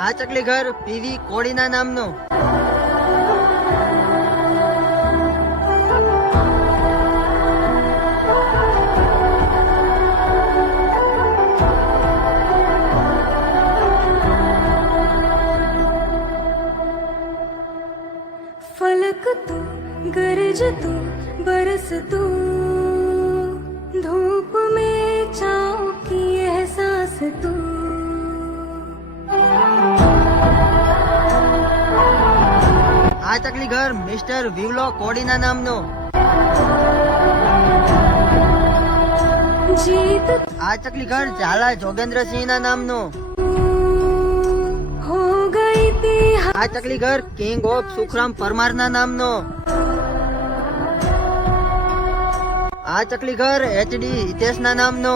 આ ચકલી ઘર પીવી કોળીના નામનો फलक तू गरज तू बरस तू धूप में छाँव की एहसास तू આ ચકલી ઘર મિસ્ટર વિવલો કોડીના નામનો. આ ચકલી ઘર ઝાલા જોગેન્દ્રસિંહના નામનો. આ ચકલી ઘર કિંગ ઓફ સુખરામ પરમારના નામનો. આ ચકલી ઘર એચડી હિતેશના નામનો.